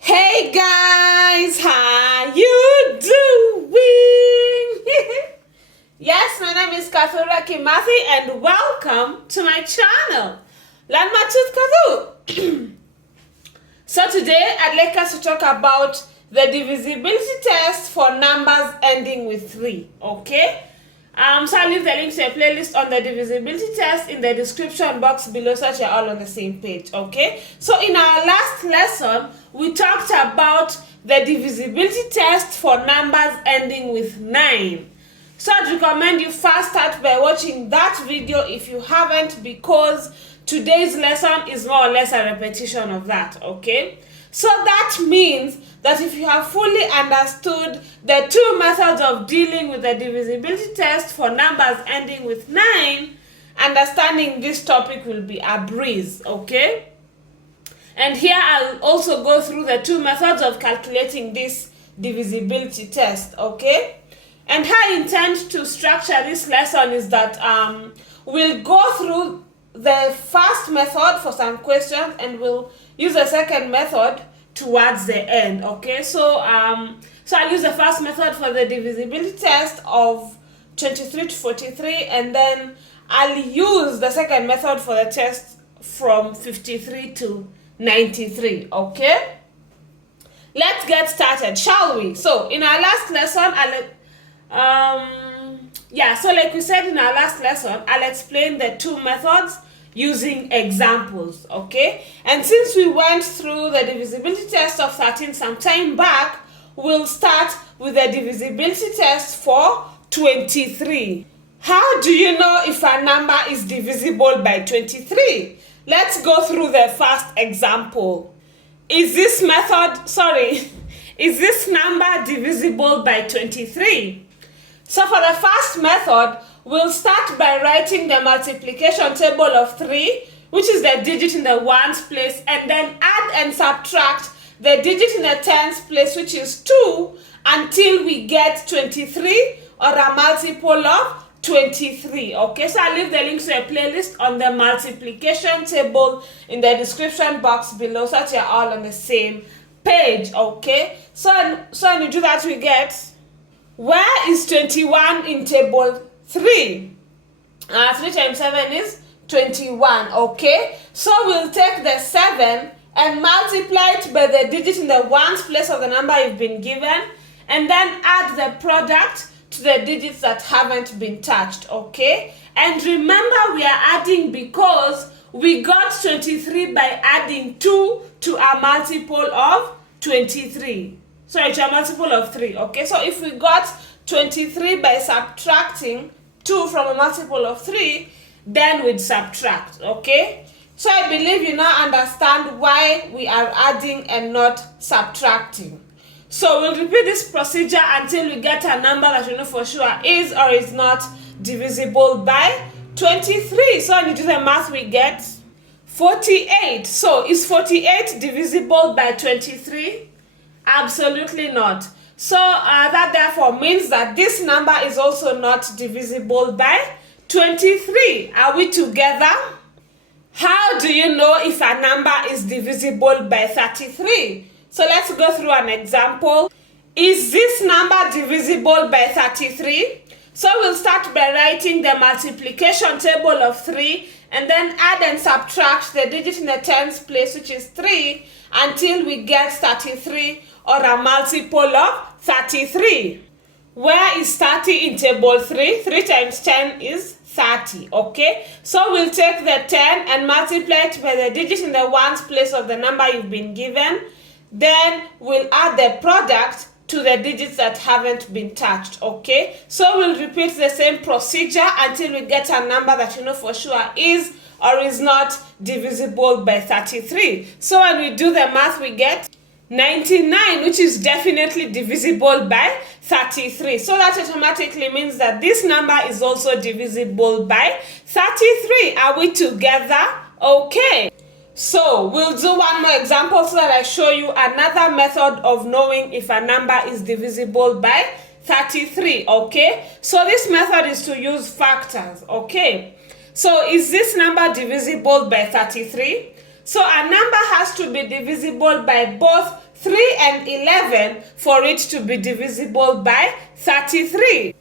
Hey guys, how you doing? Yes, my name is Kathura Kimathi and welcome to my channel, Learn Math with Kathu. So today I'd like us to talk about the divisibility test for numbers ending with 3, okay? So I'll leave the link to a playlist on the divisibility test in the description box below so that you're all on the same page, okay? So in our last lesson, we talked about the divisibility test for numbers ending with 9. So I'd recommend you first start by watching that video if you haven't, because today's lesson is more or less a repetition of that, okay? So that means that if you have fully understood the two methods of dealing with the divisibility test for numbers ending with 9, understanding this topic will be a breeze, okay? And here I'll also go through the two methods of calculating this divisibility test, okay? And how I intend to structure this lesson is that we'll go through the first method for some questions and we'll use the second method towards the end, okay? So I'll use the first method for the divisibility test of 23 to 43, and then I'll use the second method for the test from 53 to 93, okay? Let's get started, shall we? So in our last lesson, so like we said in our last lesson, I'll explain the two methods using examples, okay? And since we went through the divisibility test of 13 some time back, we'll start with the divisibility test for 23. How do you know if a number is divisible by 23? Let's go through the first example. Is this number divisible by 23? So for the first method, we'll start by writing the multiplication table of 3, which is the digit in the ones place, and then add and subtract the digit in the tens place, which is 2, until we get 23 or a multiple of 23, okay? So I'll leave the link to a playlist on the multiplication table in the description box below so that you're all on the same page, okay? So when you do that, we get, where is 21 in table 3? 3 times 7 is 21, okay? So we'll take the 7 and multiply it by the digit in the ones place of the number you've been given, and then add the product to the digits that haven't been touched, okay? And remember, we are adding because we got 23 by adding 2 to a multiple of 23. Sorry, to a multiple of 3, okay? So if we got 23 by subtracting 2 from a multiple of 3, then we'd subtract, okay? So I believe you now understand why we are adding and not subtracting. So we'll repeat this procedure until we get a number that we know for sure is or is not divisible by 23. So when you do the math, we get 48. So is 48 divisible by 23? Absolutely not. So that therefore means that this number is also not divisible by 23. Are we together? How do you know if a number is divisible by 33? So let's go through an example. Is this number divisible by 33? So we'll start by writing the multiplication table of 3 and then add and subtract the digit in the tens place, which is 3, until we get 33 or a multiple of 33. Where is 30 in table 3? 3 times 10 is 30, okay? So we'll take the 10 and multiply it by the digit in the ones place of the number you've been given. Then we'll add the product to the digits that haven't been touched, okay? So we'll repeat the same procedure until we get a number that you know for sure is or is not divisible by 33. So when we do the math, we get 99, which is definitely divisible by 33. So that automatically means that this number is also divisible by 33. Are we together? Okay. So we'll do one more example so that I show you another method of knowing if a number is divisible by 33, okay? So this method is to use factors, okay? So is this number divisible by 33? So a number has to be divisible by both 3 and 11 for it to be divisible by 33.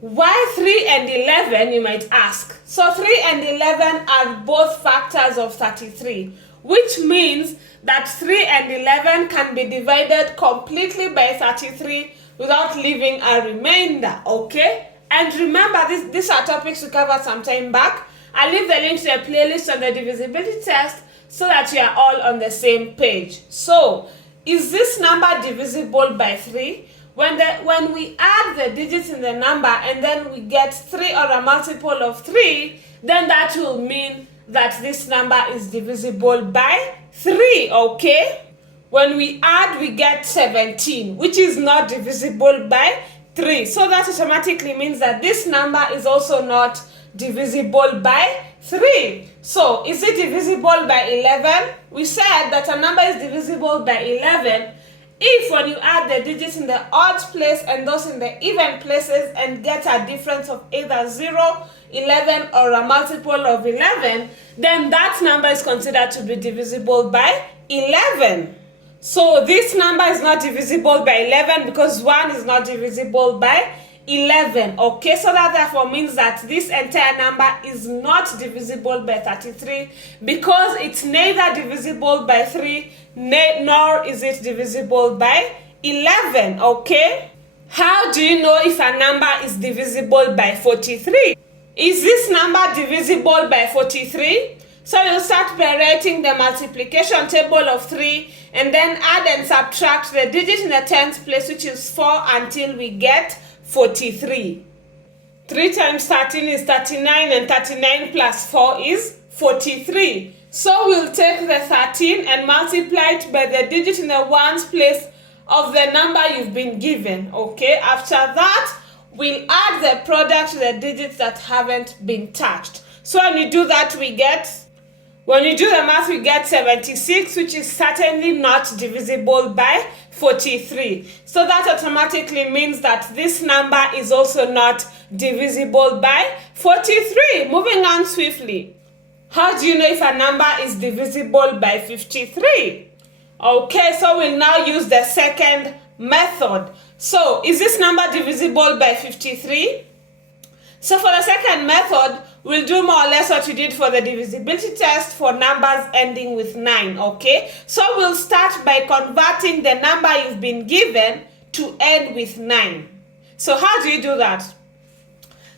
Why 3 and 11, you might ask? So 3 and 11 are both factors of 33, which means that 3 and 11 can be divided completely by 33 without leaving a remainder, okay? And remember, these are topics we covered some time back. I'll leave the link to the playlist on the divisibility test so that you are all on the same page. So, is this number divisible by 3? When we add the digits in the number and then we get 3 or a multiple of 3, then that will mean that this number is divisible by 3, okay? When we add, we get 17, which is not divisible by 3. So that automatically means that this number is also not divisible by 3. So, is it divisible by 11? We said that a number is divisible by 11 if when you add the digits in the odd place and those in the even places and get a difference of either 0, 11 or a multiple of 11, then that number is considered to be divisible by 11. So this number is not divisible by 11 because 1 is not divisible by 11, okay? So that therefore means that this entire number is not divisible by 33 because it's neither divisible by 3 nor is it divisible by 11, okay? How do you know if a number is divisible by 43? Is this number divisible by 43? So you'll start by writing the multiplication table of 3 and then add and subtract the digit in the tens place, which is 4, until we get 43. 3 times 13 is 39 and 39 plus 4 is 43. So we'll take the 13 and multiply it by the digit in the ones place of the number you've been given, okay? After that, we'll add the product to the digits that haven't been touched. So when you do that, when you do the math, we get 76, which is certainly not divisible by 43. So that automatically means that this number is also not divisible by 43. Moving on swiftly. How do you know if a number is divisible by 53? Okay, so we'll now use the second method. So, is this number divisible by 53? So for the second method, we'll do more or less what we did for the divisibility test for numbers ending with 9, okay? So we'll start by converting the number you've been given to end with 9. So how do you do that?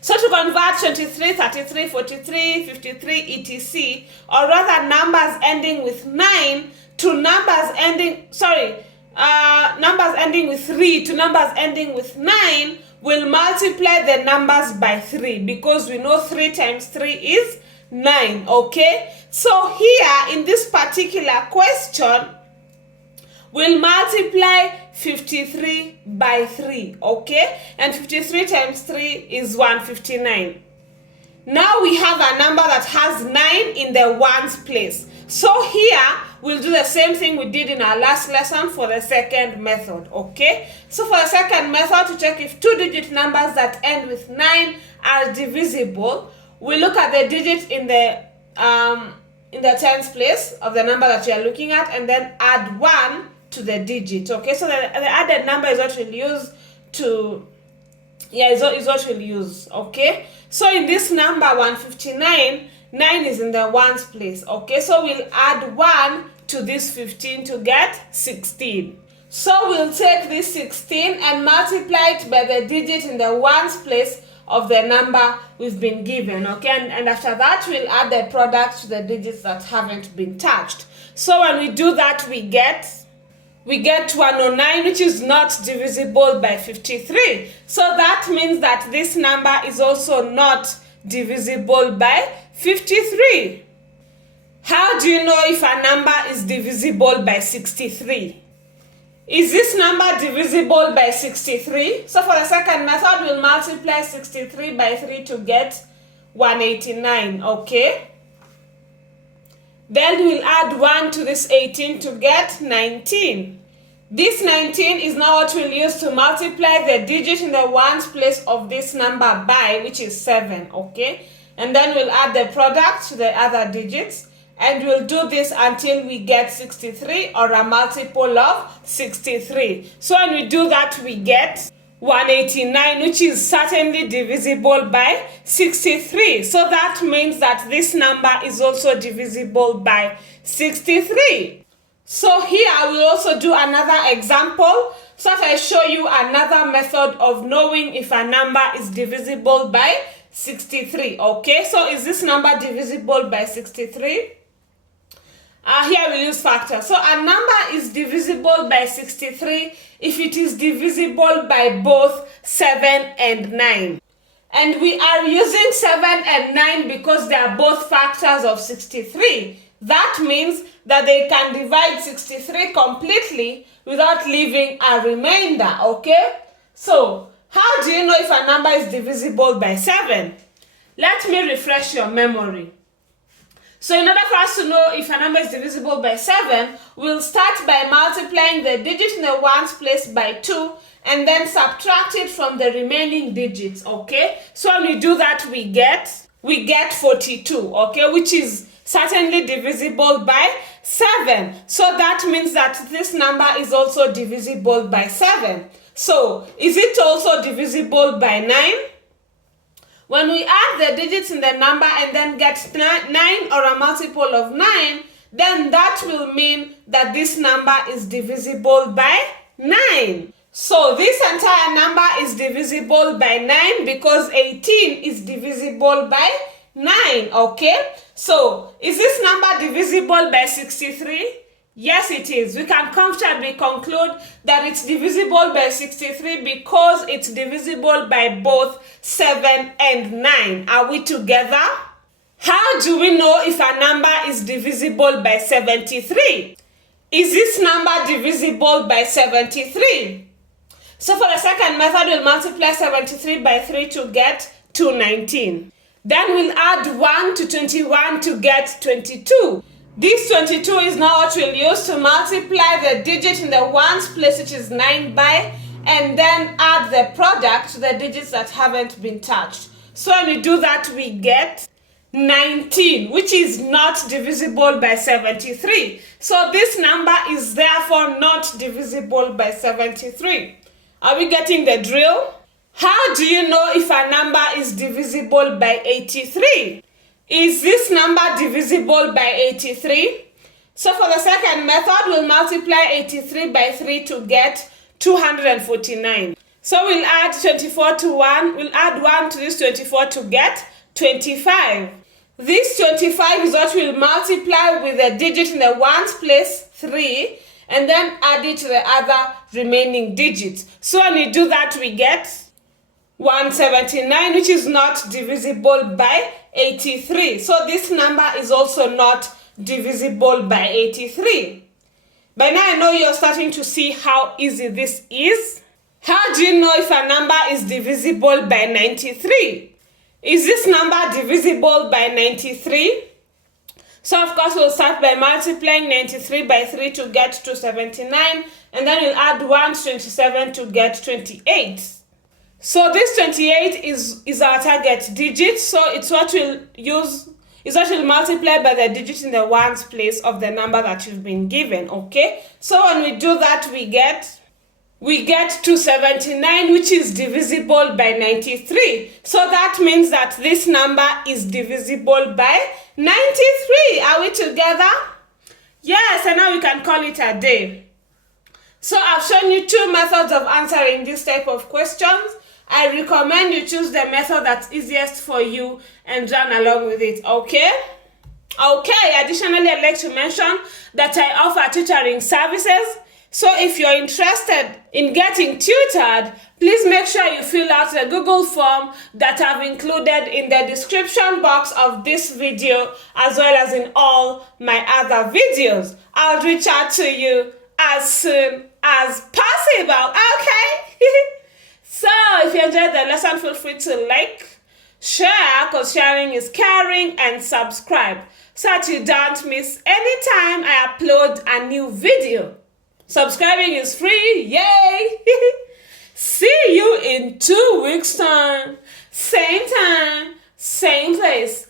So to convert 23, 33, 43, 53, etc., or rather numbers ending with 9 to numbers ending with 3 to numbers ending with 9, we'll multiply the numbers by 3 because we know 3 times 3 is 9, okay? So here in this particular question, we'll multiply 53 by 3, okay? And 53 times 3 is 159. Now we have a number that has 9 in the ones place. So here, we'll do the same thing we did in our last lesson for the second method, okay? So for the second method, to check if two-digit numbers that end with 9 are divisible, we look at the digit in the tens place of the number that you are looking at and then add 1 to the digit, okay? So the added number is what we'll use is what we'll use, okay? So in this number 159, 9 is in the ones place, okay? So we'll add 1 to this 15 to get 16. So we'll take this 16 and multiply it by the digit in the ones place of the number we've been given, okay? And after that, we'll add the product to the digits that haven't been touched. So when we do that, we get 109, which is not divisible by 53. So that means that this number is also not divisible by 53. How do you know if a number is divisible by 63? Is this number divisible by 63? So for the second method, we'll multiply 63 by 3 to get 189, okay? Then we'll add 1 to this 18 to get 19. This 19 is now what we'll use to multiply the digit in the ones place of this number by, which is 7, okay? And then we'll add the product to the other digits. and we'll do this until we get 63 or a multiple of 63. So when we do that, we get 189, which is certainly divisible by 63. So that means that this number is also divisible by 63. So here I will also do another example so that I show you another method of knowing if a number is divisible by 63. Okay, so is this number divisible by 63? Here we'll use factor. So a number is divisible by 63 if it is divisible by both 7 and 9. And we are using 7 and 9 because they are both factors of 63. That means that they can divide 63 completely without leaving a remainder, okay? So, how do you know if a number is divisible by 7? Let me refresh your memory. So in order for us to know if a number is divisible by 7, we'll start by multiplying the digit in the ones place by 2 and then subtract it from the remaining digits, okay? So when we do that, we get 42, okay, which is certainly divisible by 7. So that means that this number is also divisible by 7. So is it also divisible by 9? When we add the digits in the number and then get 9 or a multiple of 9, then that will mean that this number is divisible by 9. So this entire number is divisible by 9 because 18 is divisible by 9, okay? So is this number divisible by 63? Yes, it is. We can comfortably conclude that it's divisible by 63 because it's divisible by both 7 and 9. Are we together? How do we know if a number is divisible by 73? Is this number divisible by 73? So for the second method, we'll multiply 73 by 3 to get 219. Then we'll add 1 to 21 to get 22. This 22 is now what we'll use to multiply the digit in the ones place, which is 9 by, and then add the product to the digits that haven't been touched. So when we do that, we get 19, which is not divisible by 73. So this number is therefore not divisible by 73. Are we getting the drill? How do you know if a number is divisible by 83? Is this number divisible by 83? So for the second method, we'll multiply 83 by 3 to get 249. So we'll add 24 to 1. We'll add 1 to this 24 to get 25. This 25 is what we'll multiply with the digit in the ones place, 3, and then add it to the other remaining digits. So when we do that, we get 179, which is not divisible by 83. So this number is also not divisible by 83. By now I know you're starting to see how easy this is. How do you know if a number is divisible by 93? Is this number divisible by 93? So of course we'll start by multiplying 93 by 3 to get to 79, and then we'll add 1 to 27 to get 28. So this 28 is our target digit, so it's what we'll use, is what we'll multiply by the digit in the ones place of the number that you've been given, okay? So when we do that, we get 279, which is divisible by 93. So that means that this number is divisible by 93. Are we together? Yes, and now we can call it a day. So I've shown you two methods of answering this type of questions. I recommend you choose the method that's easiest for you and run along with it, okay? Okay, additionally, I'd like to mention that I offer tutoring services. So if you're interested in getting tutored, please make sure you fill out the Google form that I've included in the description box of this video, as well as in all my other videos. I'll reach out to you as soon as possible, okay? So if you enjoyed the lesson, feel free to like, share, because sharing is caring, and subscribe so that you don't miss any time I upload a new video. Subscribing is free, yay! See you in 2 weeks' time, same place.